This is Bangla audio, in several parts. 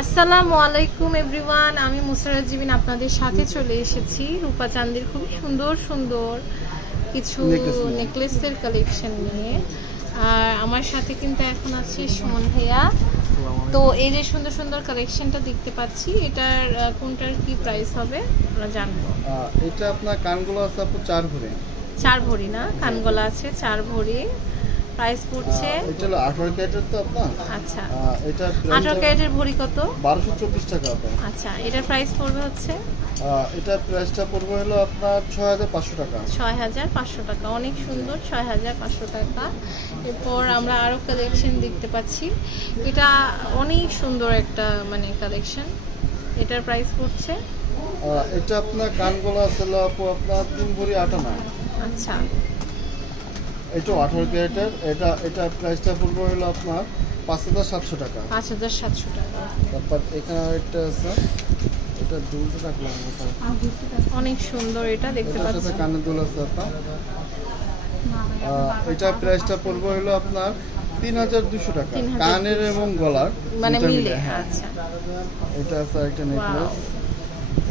আসসালামু আলাইকুম এভরিওয়ান, আমি মুসারাত জিবিন আপনাদের সাথে চলে এসেছি রূপা চাঁদের খুব সুন্দর সুন্দর কিছু নেকলেসের কালেকশন নিয়ে। আর আমার সাথে কিন্তু এখন আছে সুমন ভাইয়া। তো এই যে সুন্দর সুন্দর কালেকশনটা দেখতে পাচ্ছি, এটার কোনটার কি প্রাইস হবে আমরা জানবো। এটা আপনার কানগুলো আছে আপু 4 ভরি। 4 ভরি না, কানগলা আছে 4 ভরি। প্রাইস পড়ছে এটা হলো 18 ক্যারেটের। তো আপনার আচ্ছা, এটা 18 ক্যারেটের ভরি কত? 1224 টাকা আপু। আচ্ছা, এটার প্রাইস পড়বে হচ্ছে এটা প্রাইসটা পড়বে হলো আপনার 6500 টাকা। 6500 টাকা, অনেক সুন্দর, 6500 টাকা। এরপর আমরা আরো কালেকশন দেখতে পাচ্ছি, এটা অনেক সুন্দর একটা মানে কালেকশন। এটার প্রাইস পড়ছে এটা আপনার কানগুলো আছে আপু আপনার 3 ভরি 8 আনা। আচ্ছা, এটা 18 ক্যারেটের। এটা প্রাইসটা পড়বে হলো আপনার 5700 টাকা। 5700 টাকা। তারপর এখানে একটা আছে, এটা দুলটা রাখলাম অনেক সুন্দর, এটা দেখতে এটার পাচ্ছি। সাথে কানের দুল আছে আপনার। এটা প্রাইসটা পড়বে হলো আপনার 3200 টাকা, কানের এবং গলার মানে মিলে। হ্যাঁ। আচ্ছা, এটা আছে একটা নেকলেস,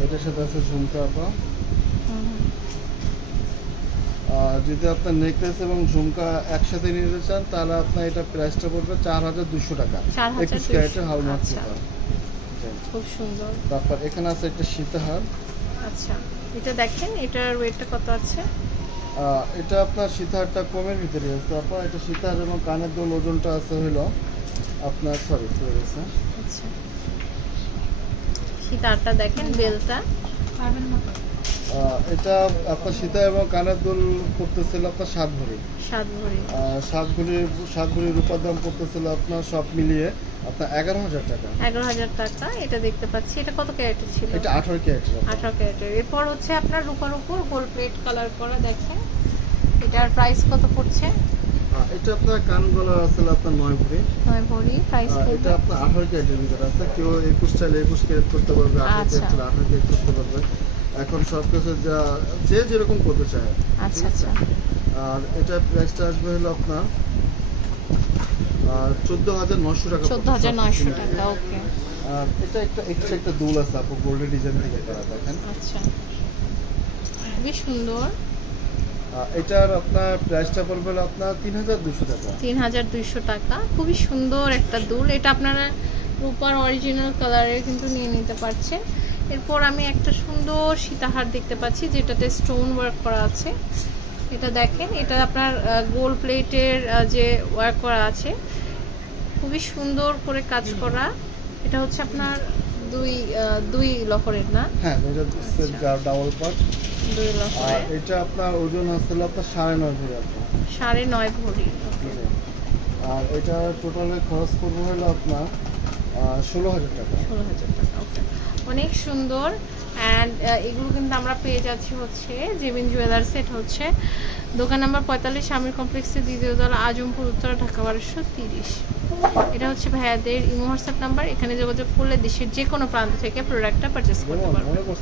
এটার সাথে আছে ঝুমকা আপা। যদি আপনার নেকলেস এবং ঝুমকা একসাথে নিতে চান তাহলে আপনার এটা প্রাইসটা পড়বে 4200 টাকা। 21 ক্যারেটের হলমার্ক সুতা। খুব সুন্দর। তারপর এখানে আছে একটা সীতাহার। আচ্ছা, এটা দেখেন, এটার ওয়েটটা কত আছে? এটা আপনার সীতাহারটা কমের ভিতরে আছে আপা। এটা সীতাহার এবং কানের দুল ওজনটা আছে হলো আপনার সরি পড়ে গেছে। আচ্ছা, সীতাহারটা দেখেন, বেলটা। এটা আপনার সীতা এবং কানের দুল পড়তেছিল আপনার 7 ভরি। 7 ভরি। 7 ভরি রূপার দাম পড়তেছিল আপনার সব মিলিয়ে আপনার 11000 টাকা। 11000 টাকা। এটা দেখতে পাচ্ছি, এটা কত ক্যারেটের ছিল? এটা 18 ক্যারেটের। 18 ক্যারেটের। এরপর হচ্ছে আপনার রূপার উপর গোল্ড প্লেট কালার করা, দেখেন এটার প্রাইস কত পড়ছে? এটা আপনার কানগলা আছে আপনার 9 ভরি। 9 ভরি। প্রাইস এটা আপনার 18 ক্যারেটের ভিতরে আছে। কেউ 21 চাইলে 21 ক্যারেট করতে পারবে, 18 ক্যারেট চাইলে 18 ক্যারেট করতে পারবে। এখন সবকিছু যে যেরকম করতে চায়। আচ্ছা আচ্ছা। আর এটা প্রাইসটা আসবে হলো আপনার 14900 টাকা। 14900 টাকা। ওকে। আর এটা একটা এক্সট্রা একটা দুল আছে আপু, গোল্ডের ডিজাইন থেকে করা, দেখেন। আচ্ছা, খুবই সুন্দর। এটার আপনার প্রাইসটা পড়বে হলো আপনার 3200 টাকা। 3200 টাকা। খুবই সুন্দর একটা দুল। এটা আপনারা রূপার অরিজিনাল কালারে কিন্তু নিয়ে নিতে পারছেন। এরপর আমি একটা সুন্দর সীতাহার দেখতে পাচ্ছি যেটাতে স্টোন ওয়ার্ক করা আছে। এটা দেখেন, এটা আপনার গোল্ড প্লেটের যে ওয়ার্ক করা আছে, খুবই সুন্দর করে কাজ করা। এটা হচ্ছে আপনার দুই লহরের না? হ্যাঁ, এটা ডাবল পার্ট। 2 লহরের। এটা আপনার ওজন আসলে আপনার 9.5 ভরি আপনার। 9.5 ভরি। আর এটা টোটালে খরচ পড়বে হলো আপনার 16000 টাকা। 16000 টাকা। ওকে, অনেক সুন্দর। অ্যান্ড এগুলো কিন্তু আমরা পেয়ে যাচ্ছি হচ্ছে জেবিন জুয়েলার্স। এটা হচ্ছে দোকান নাম্বার 45, আমির কমপ্লেক্সের দ্বিতীয় তলা, আজমপুর, উত্তরা, ঢাকা 1230। এটা হচ্ছে ভাইয়াদের ইমো হোয়াটসঅ্যাপ নাম্বার। এখানে যোগাযোগ করলে দেশের যে কোনো প্রান্ত থেকে প্রোডাক্টটা পারচেস করতে পারবেন।